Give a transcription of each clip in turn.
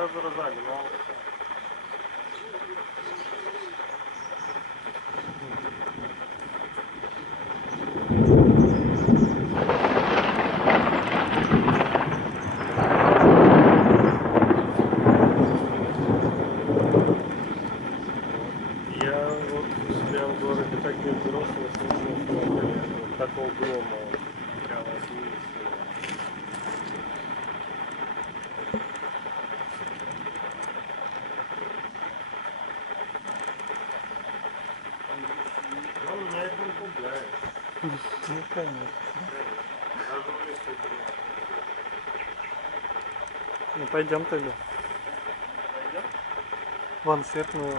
сразу разогнал. Я вот себя в городе так не взрослый, вот такого грома я вас не видел. Ну, меня это не пугает. Ну, конечно. Даже в лесу было. Ну, пойдем тогда. Пойдем? Вон светло.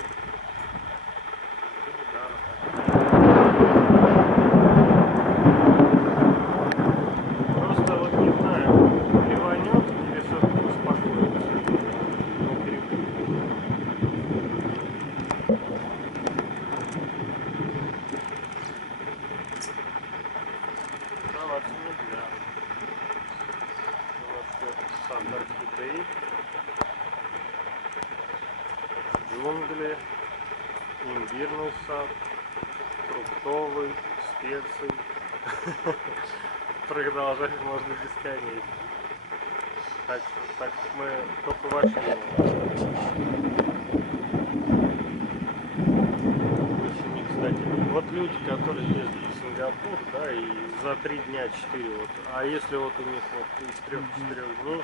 Просто вот не знаю, ливанет или все-таки успокоится. Ну, перепутал. Сдаваться нельзя. У нас тут сад орхидей, джунгли, имбирный сад, фруктовый, специй. Продолжать можно бесконечно. Так мы только вошли. Очень не кстати. Вот люди, которые ездят в Сингапур, да, и за 3 дня 4 вот. А если вот у них вот из 3-4 дней,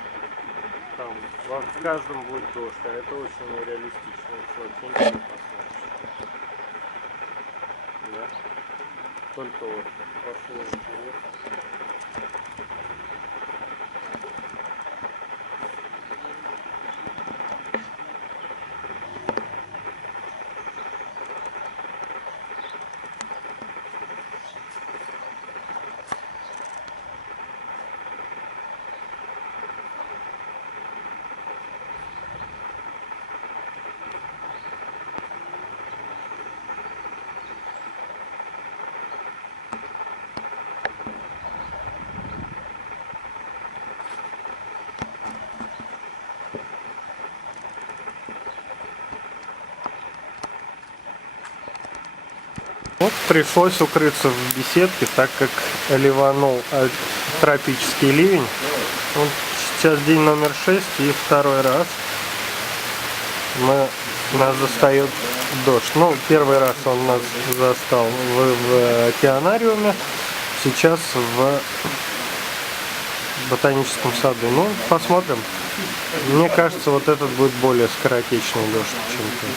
там в каждом будет дождь, а это очень реалистично, что вообще не посмотришь. Да? Только вот пошел вперед. Вот пришлось укрыться в беседке, так как ливанул тропический ливень. Вот сейчас день номер 6 и второй раз нас застает дождь. Ну, первый раз он нас застал в океанариуме, сейчас в ботаническом саду. Ну, посмотрим. Мне кажется, вот этот будет более скоротечный дождь, чем тот.